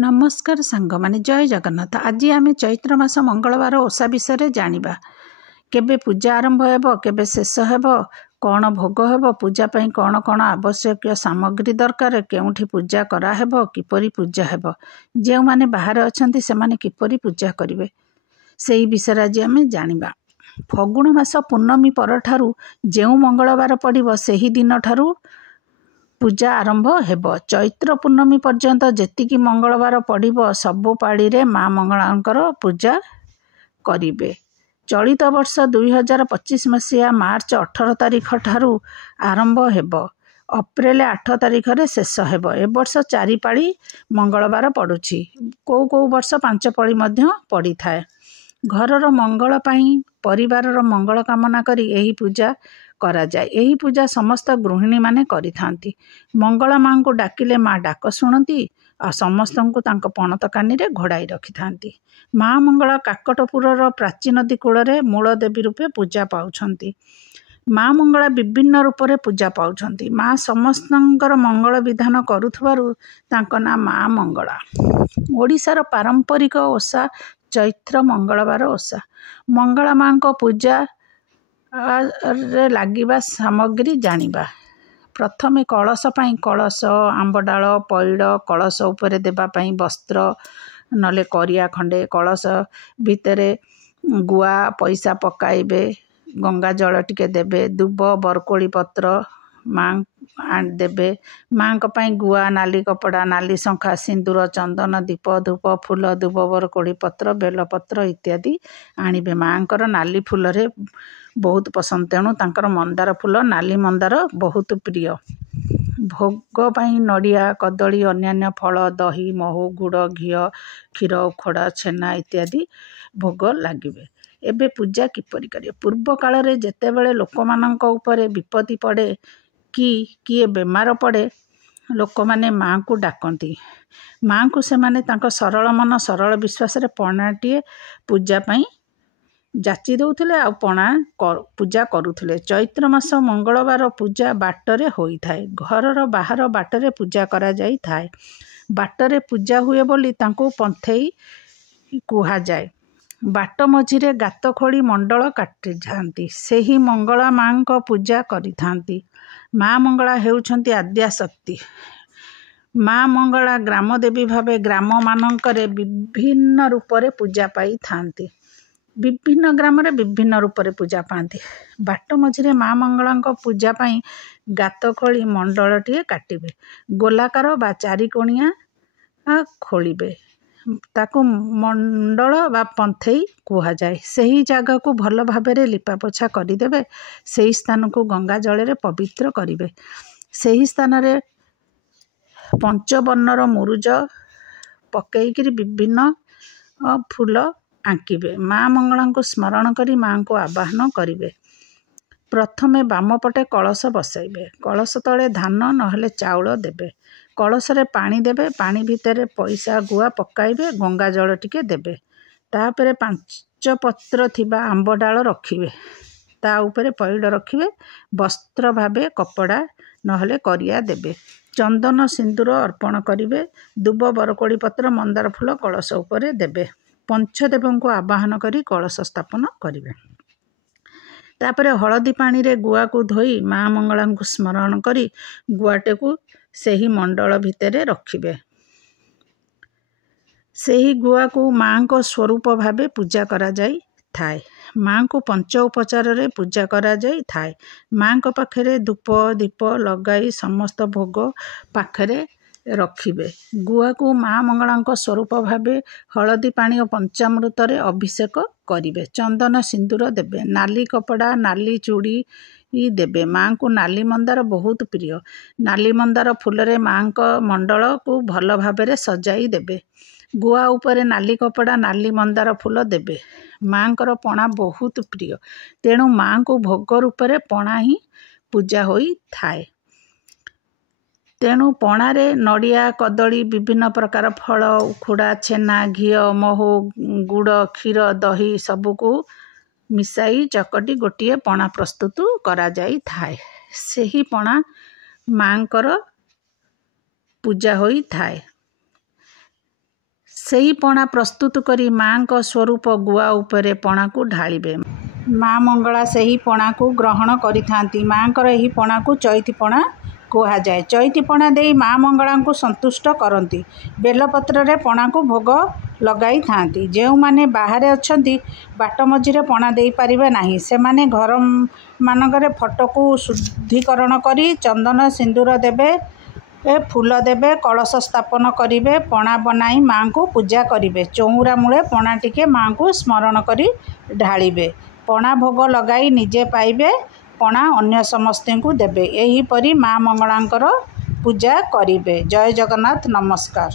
नमस्कार सांग माने जय जगन्नाथ। आज आम चैत्र मास मंगलवार ओषा विषय जानिबा। केबे पूजा आरंभ हेबो, केबे शेष हेबो, कौन भोग हेबो, पूजा पई कौन कौन आवश्यक सामग्री दरकार, केउठी पूजा करा हेबो, किपरि पूजा हेबो, जे माने बाहर अछंती से माने किपरि पूजा करिवे, सेही विषय आज आम जानिबा। फगुण मास पूर्णमी परठारु जेउ मंगलवार पड़िबो सेही दिन ठारु पूजा आरंभ हेबो। चैत्र पूर्णमी पर्यंत जेतिकी मंगलवार पड़िबो सबु पाड़ी रे माँ मंगलांकर पूजा करिवे। चलित वर्ष 2025 मसीहा मार्च 18 तारिख ठारू आरंभ हेबो, अप्रैल 8 तारिख रे शेष हेबो। ए वर्ष 4 पाड़ी मंगलवार पड़ुछि, को वर्ष 5 पाड़ी मध्य पड़ी थाए। घरर मंगल पाई परिवारर मंगल कामना करी एही पूजा करा जाए। एही पूजा समस्त गृहिणी माने करि थांती। मंगला माँ को डाकिले माँ डाक शुणती आ समस्त को तांक पणत कानी रे घोड़ाई रखि थांती। माँ मंगला काकटपुरर प्राची नदी कूଳରେ मूल देवी रूपे पूजा पाउछंती। माँ मंगला विभिन्न रूप रे पूजा पाउछंती। माँ समस्तंकर मंगल विधान करुथबारु तांक ना माँ मंगला। ओडिशार पारंपरिक ओषा चैत्र मंगलवार ओषा। मंगला माँ को पूजा रे लागिबा सामग्री जानिबा। प्रथमे कलश पाई कलश, आंबडाल, पैड़, कलश उपरे देबा पाई वस्त्र नले करिया खंडे, कलश भितरे गुआ पैसा पकाइबे, गंगा जल टिके देबे, दुब बरकोली पत्र माँ देबे। माँ को पाई गुआ, नाली कपड़ा, नाली शंखा, सिंदूर, चंदन, दीप, धूप, फूल, दुब बरकोली पत्र, बेलपत्र इत्यादि आनिबे। माँ को नाली फूल रे बहुत पसंद, तेणु तांकर मंदार फूल, नाली मंदार बहुत प्रिय। भोग पाई नड़िया, कदली, अन्यान्य फल, दही, महू, गुड़, घी, क्षीर, उखड़ा, छेना इत्यादि भोग लागिबे। एबे पूजा किपरि करिवे। पूर्व काल रे जेतेबेले लोकमानंक उपरे विपत्ति पड़े कि किए बेमार पड़े, लोक माने माँ को डाकती। माँ को से माने तांको सरल मन सरल विश्वास रे पणाटिए पूजा पाई जाची दउथिले आ पणा पूजा करुथिले। चैत्र मास मंगलवार पूजा बाटरे होई थाए। घरर बाहर बाटरे पूजा करा जाई थाए। बाटरे पूजा हुए बोली तांको पंथेई कुहा जाए। बाट मझिरे गात खोली मंडल काटी जाती, सेही मंगला माँ को पूजा करि थांती। माँ मंगला हेउछंती आद्या शक्ति। माँ मंगला ग्राम देवी भावे ग्राम मानंकरे विभिन्न रूप रे पूजा पाई थांती। विभिन्न ग्राम रे विभिन्न रूप रे पूजा पाती। बाट मझिरे माँ मंगला पूजा पाई गात खोली मंडलटिए काटिबे, गोलाकार बा चारिकोणिया खोलिबे, ताकू मंडल बा पंथेई कुहा जाए। सही जगह को भल भाबरे लिपा पोछा करिदेबे। सही स्थान को गंगा जल रे पवित्र करिवे। सही स्थान रे पंचवर्णर मुरुज पकेइकरी विभिन्न फूल आंकिबे। माँ मंगला को स्मरण करी माँ को आवाहन करिवे। प्रथमे बाम पटे कलश बसाइबे। कलश तले धान नहले चाउल देबे। कलश रे पानी देबे। पानी भितरे पैसा गुआ पकाइबे, गंगा जल टिके देबे। तापरे 5 पत्र थिबा आंब डाल रखिबे, ता उपरे पैड रखिबे। वस्त्र भाबे कपड़ा नहले करिया देबे। चंदन सिंदूर अर्पण करिवे। दुब बरकोली पत्र मंदार फूल कलश उपरे देबे। पंचदेव को आवाहन करी कलश स्थापन करिवे। तापरे हलदी पानी रे गुआ को धोई माँ मंगला को स्मरण करी गुआटे को सेही मंडल भितरे रखिबे। सेही गुआ को माँ को स्वरूप भावे पूजा करा जाई थाए। माँ को पंच उपचार रे पूजा करा जाई थाए। माँ को पाखरे धूप दीप लगाई समस्त भोग पाखरे रखिबे। गुआ को माँ मंगला स्वरूप भावे हलदी पानी और पंचामृत रे अभिषेक करिवे। चंदन सिंदूर देबे। नाली कपड़ा, नाली चूड़ी देबे। माँ को नाली मंदार बहुत प्रिय। नाली मंदार फूल रे माँ को मंडल को भल भाबरे सजाई देबे। गुआ उपरे नाली कपड़ा, नाली मंदार फूल देबे। माँ को पणा बहुत प्रिय, तेणु माँ को भोग रूप रे पणा ही पूजा होई थाए। तेणु पणारे नड़िया, कदली, विभिन्न प्रकार फल, उखुड़ा, छेना, घी, महू, गुड़, क्षीर, दही सबको मिसाई चकटी गोटिए पणा प्रस्तुत करा जाई थाए। सेही पणा माँकर पूजा होई थाए। ସେହି ପଣା ପ୍ରସ୍ତୁତ କରି ମାଙ୍କ ସ୍ୱରୂପ ଗୁଆ ଉପରେ ପଣାକୁ ଢାଳିବେ। ମା ମଙ୍ଗଳା ସେହି ପଣାକୁ ଗ୍ରହଣ କରିଥାନ୍ତି। ମାଙ୍କର ଏହି ପଣାକୁ ଚଇତି ପଣା କୁହାଯାଏ। ଚଇତି ପଣା ଦେଇ ମା ମଙ୍ଗଳାଙ୍କୁ ସନ୍ତୁଷ୍ଟ କରନ୍ତି। ବେଲପତ୍ରରେ ପଣାକୁ ଭୋଗ ଲଗାଇଥାନ୍ତି। ଯେଉଁମାନେ ବାହାରେ ଅଛନ୍ତି, ବାଟ ମଝିରେ ପଣା ଦେଇପାରିବେ ନାହିଁ, ସେମାନେ ଘରମାନଙ୍କରେ ଫଟୋକୁ ଶୁଦ୍ଧିକରଣ କରି ଚନ୍ଦନ ସିନ୍ଦୁର ଦେବେ, ଫୁଲ ଦେବେ, କଳସ ସ୍ଥାପନ କରିବେ, ପଣା ବନାଇ ମାଙ୍କୁ ପୂଜା କରିବେ। ଚଉରା ମୂଳେ ପଣା ଟିକେ ମାଙ୍କୁ ସ୍ମରଣ କରି ଢାଳିବେ। ପଣା ଭୋଗ ଲଗାଇ ନିଜେ ପାଇବେ, ପଣା ଅନ୍ୟ ସମସ୍ତଙ୍କୁ ଦେବେ। ଏହିପରି ମା ମଙ୍ଗଳାଙ୍କର ପୂଜା କରିବେ। ଜୟ ଜଗନ୍ନାଥ। ନମସ୍କାର।